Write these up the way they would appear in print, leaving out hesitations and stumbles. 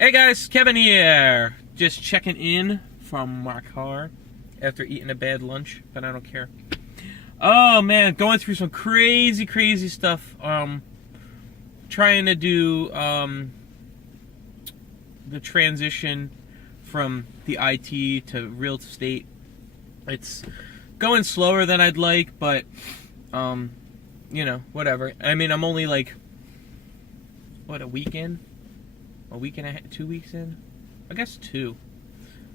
Hey guys, Kevin here. Just checking in from my car after eating a bad lunch, but I don't care. Oh man, going through some crazy stuff. Trying to do the transition from the IT to real estate. It's going slower than I'd like, but whatever. I mean, I'm only like a week in. A week and a half, 2 weeks in? I guess 2.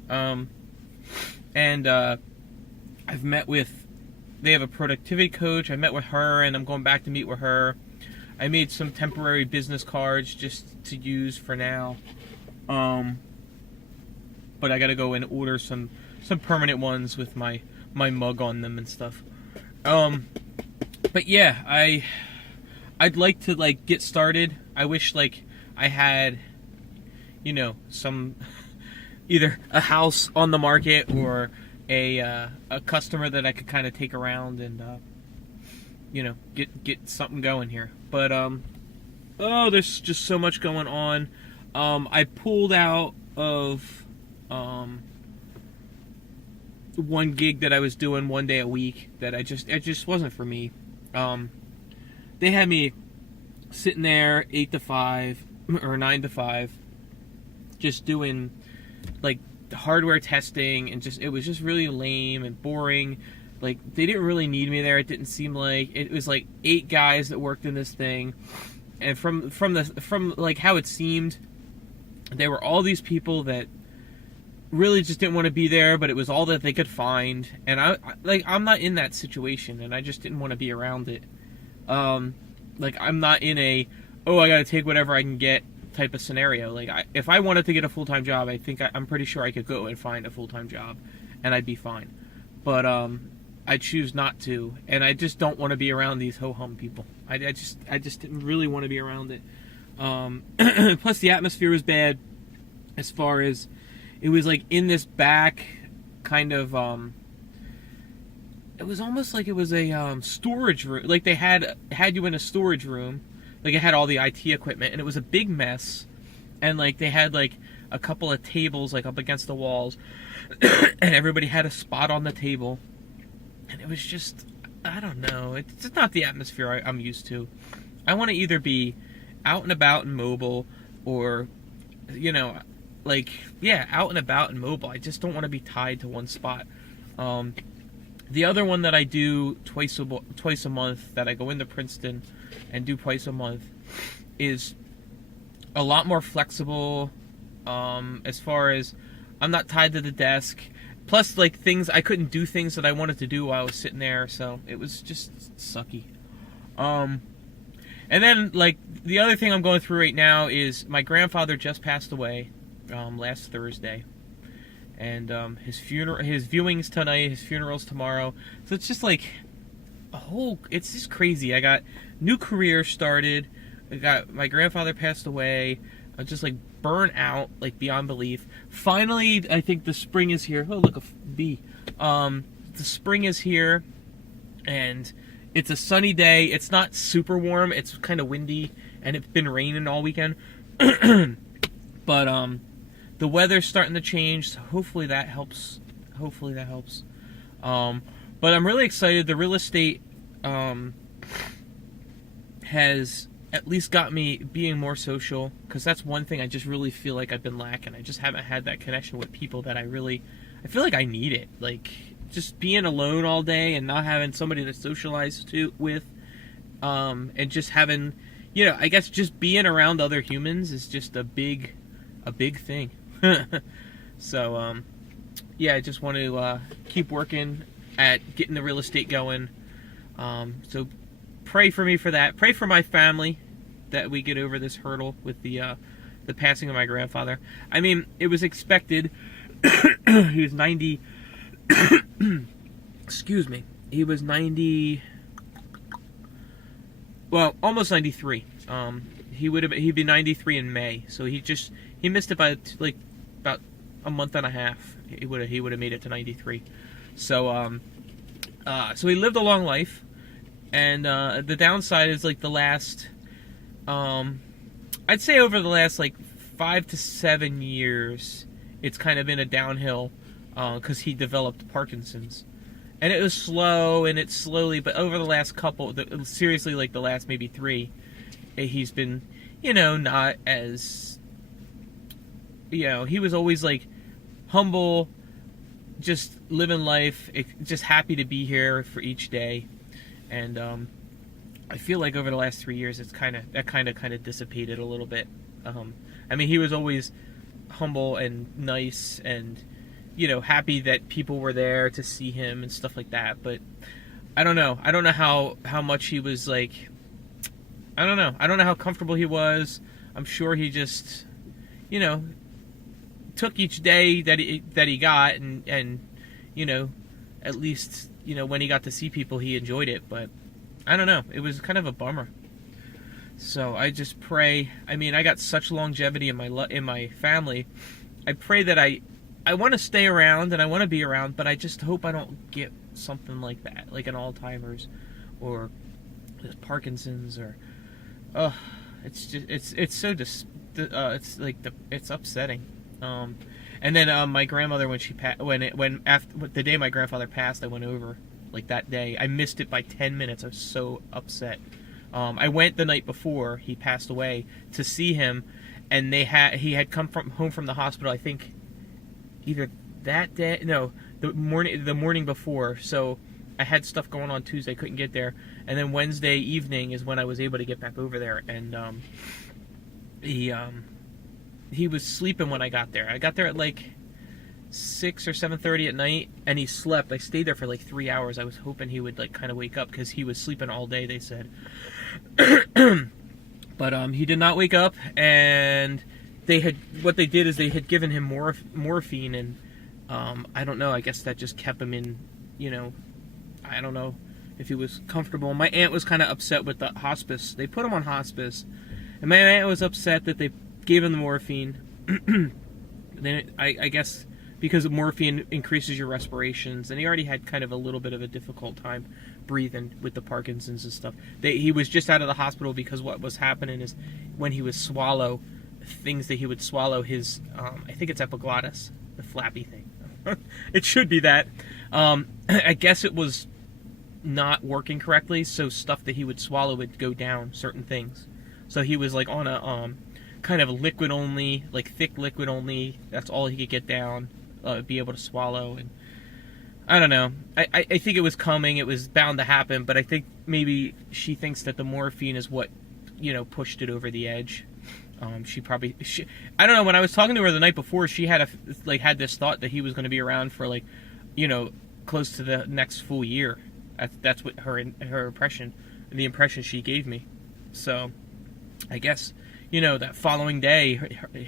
And I've met with, they have a productivity coach. I met with her and I'm going back to meet with her. I made some temporary business cards just to use for now. But I gotta go and order some permanent ones with my mug on them and stuff. But yeah, I'd like to get started. I wish I had some either a house on the market or a customer that I could kind of take around and get something going here. But there's just so much going on. I pulled out of one gig that I was doing one day a week that it just wasn't for me. They had me sitting there 8 to 5 or 9 to 5. Just doing hardware testing and it was just really lame and boring. They didn't really need me there. It didn't seem like it was 8 guys that worked in this thing, and from how it seemed, there were all these people that really just didn't want to be there, but it was all that they could find. And I'm not in that situation, and I just didn't want to be around it. I'm not in a I gotta take whatever I can get type of scenario. If I wanted to get a full-time job, I'm pretty sure I could go and find a full-time job and I'd be fine. But I choose not to, and I just don't want to be around these ho-hum people. I just didn't really want to be around it. Plus the atmosphere was bad, as far as it was in this back kind of it was almost like it was a storage room. They had you in a storage room. It had all the IT equipment, and it was a big mess. And they had a couple of tables up against the walls, and everybody had a spot on the table. And it was just, I don't know, it's not the atmosphere I'm used to. I want to either be out and about and mobile, or out and about and mobile. I just don't want to be tied to one spot. The other one that I do twice a month, that I go into Princeton and do twice a month, is a lot more flexible, as far as I'm not tied to the desk. Plus, things I couldn't do things that I wanted to do while I was sitting there, so it was just sucky. And then the other thing I'm going through right now is my grandfather just passed away last Thursday. And his viewing's tonight, his funeral's tomorrow. So it's just it's just crazy. I got new career started. My grandfather passed away. I'm just burnt out, beyond belief. Finally, I think the spring is here. Oh, look, a bee. The spring is here, and it's a sunny day. It's not super warm. It's kind of windy, and it's been raining all weekend. But the weather's starting to change, so hopefully that helps. But I'm really excited. The real estate has at least got me being more social, because that's one thing I just really feel like I've been lacking. I just haven't had that connection with people that I feel like I need it. Just being alone all day and not having somebody to socialize with, and just having, I guess just being around other humans is just a big thing. So, yeah, I just want to keep working at getting the real estate going. So pray for me for that. Pray for my family that we get over this hurdle with the passing of my grandfather. I mean, it was expected. He was 90. Excuse me. He was 90. Well, almost 93. He'd be 93 in May. So he missed it by about a month and a half. He would have made it to 93. So so he lived a long life, and the downside is the last I'd say over the last 5 to 7 years, it's kind of been a downhill because he developed Parkinson's. And it was slow, and it's slowly, but over the last seriously, like the last maybe 3, he's been, not as, he was always like humble, just living life, just happy to be here for each day. And I feel like over the last 3 years, it's kind of dissipated a little bit. I mean, he was always humble and nice and, happy that people were there to see him and stuff like that. But I don't know. I don't know how much he was like. I don't know. I don't know how comfortable he was. I'm sure he just, took each day that he got, and at least when he got to see people, he enjoyed it. But I don't know. It was kind of a bummer. So I just pray. I mean, I got such longevity in my family. I pray that I want to stay around and I want to be around, but I just hope I don't get something like that, like an Alzheimer's or Parkinson's or it's so it's upsetting. And then my grandmother, when after the day my grandfather passed, I went over like that day. I missed it by 10 minutes. I was so upset. I went the night before he passed away to see him, and he had come home from the hospital, I think either that day, no, the morning before. So I had stuff going on Tuesday, couldn't get there, and then Wednesday evening is when I was able to get back over there. And he was sleeping when I got there. I got there at like 6 or 7:30 at night, and he slept. I stayed there for like 3 hours. I was hoping he would like kind of wake up because he was sleeping all day, they said. But he did not wake up, and what they did is they had given him morphine, and I don't know, I guess that just kept him in, I don't know if he was comfortable. My aunt was kind of upset with the hospice. They put him on hospice, and my aunt was upset that they gave him the morphine. Then I guess because morphine increases your respirations, and he already had kind of a little bit of a difficult time breathing with the Parkinson's and stuff. He was just out of the hospital because what was happening is when he would swallow things that he would swallow, his I think it's epiglottis, the flappy thing. It should be that. I guess it was not working correctly, so stuff that he would swallow would go down, certain things. So he was like on a kind of liquid only, like thick liquid only. That's all he could get down, be able to swallow. And I don't know. I think it was coming. It was bound to happen. But I think maybe she thinks that the morphine is what, pushed it over the edge. I don't know. When I was talking to her the night before, she had had this thought that he was going to be around for like, close to the next full year. That's what her impression, the impression she gave me. So, I guess that following day,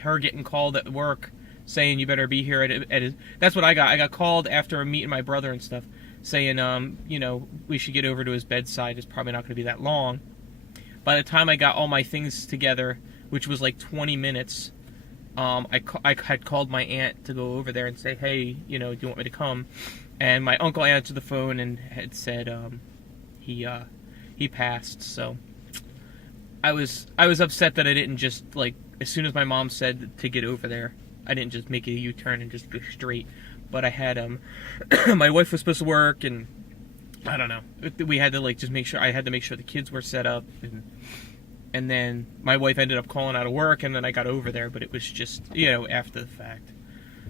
her getting called at work saying you better be here at his. That's what I got. I got called after meeting my brother and stuff, saying we should get over to his bedside. It's probably not going to be that long. By the time I got all my things together, which was like 20 minutes, I had called my aunt to go over there and say, hey, do you want me to come? And my uncle answered the phone and had said he passed. So I was upset that I didn't just, like, as soon as my mom said to get over there, I didn't just make a U-turn and just go straight. But I had my wife was supposed to work, and I don't know. We had to just make sure. I had to make sure the kids were set up, and then my wife ended up calling out of work, and then I got over there. But it was just after the fact.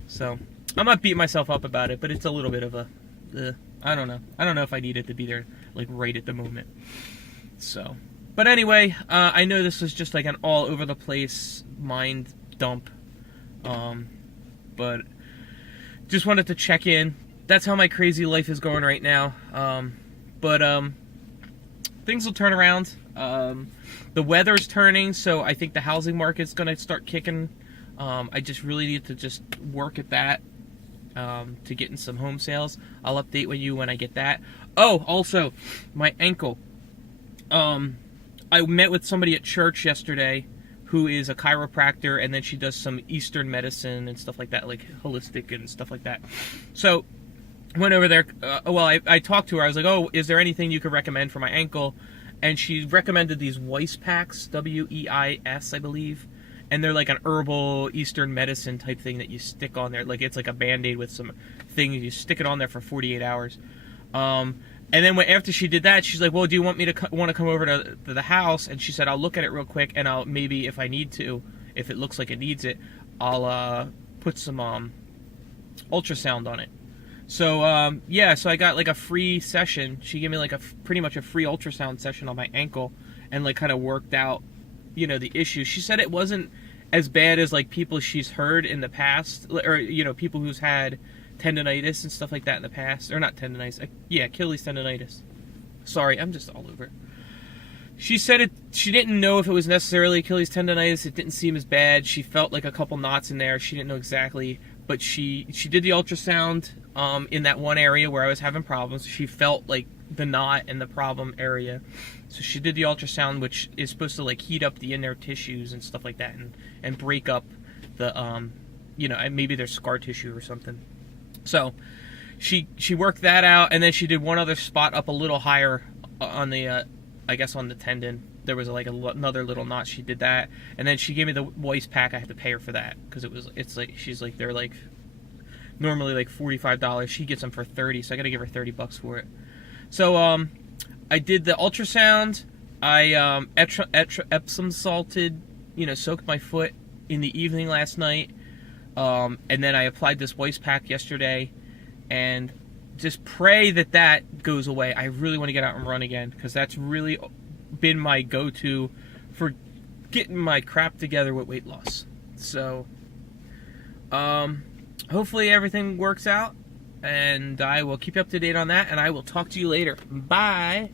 So I'm not beating myself up about it, but it's a little bit of a I don't know. I don't know if I needed to be there like right at the moment. So, but anyway, I know this was just like an all over the place mind dump. But just wanted to check in. That's how my crazy life is going right now. But things will turn around. The weather's turning, so I think the housing market's going to start kicking. I just really need to just work at that to get in some home sales. I'll update with you when I get that. Oh, also, my ankle. I met with somebody at church yesterday who is a chiropractor, and then she does some Eastern medicine and stuff like that, like holistic and stuff like that. So, went over there. I talked to her. I was like, oh, is there anything you could recommend for my ankle? And she recommended these Weiss packs, W-E-I-S, I believe. and they're like an herbal Eastern medicine type thing that you stick on there. Like it's like a Band-Aid with some things. You stick it on there for 48 hours. And then after she did that, she's like, well, do you want me to want to come over to the house? And she said, I'll look at it real quick, and I'll maybe, if I need to, if it looks like it needs it, I'll put some ultrasound on it. So yeah, so I got like a free session. She gave me like pretty much a free ultrasound session on my ankle, and like kind of worked out, you know, the issue. She said it wasn't as bad as like people she's heard in the past, or you know, people who's had tendonitis and stuff like that in the past, or not tendonitis, yeah, Achilles tendonitis. Sorry, I'm just all over it. She said she didn't know if it was necessarily Achilles tendonitis. It didn't seem as bad. She felt like a couple knots in there. She didn't know exactly, but she did the ultrasound in that one area where I was having problems. She felt like the knot in the problem area. So she did the ultrasound, which is supposed to like heat up the inner tissues and stuff like that, and break up the you know, maybe there's scar tissue or something. So she worked that out, and then she did one other spot up a little higher on the I guess on the tendon. There was like another little knot. She did that, and then she gave me the Weiss pack. I had to pay her for that because it's like, she's like, they're like normally like $45. She gets them for $30, so I got to give her $30 for it. So I did the ultrasound. I Epsom salted, you know, soaked my foot in the evening last night. And then I applied this Weiss pack yesterday, and just pray that goes away. I really want to get out and run again, because that's really been my go-to for getting my crap together with weight loss. So, hopefully everything works out, and I will keep you up to date on that, and I will talk to you later. Bye!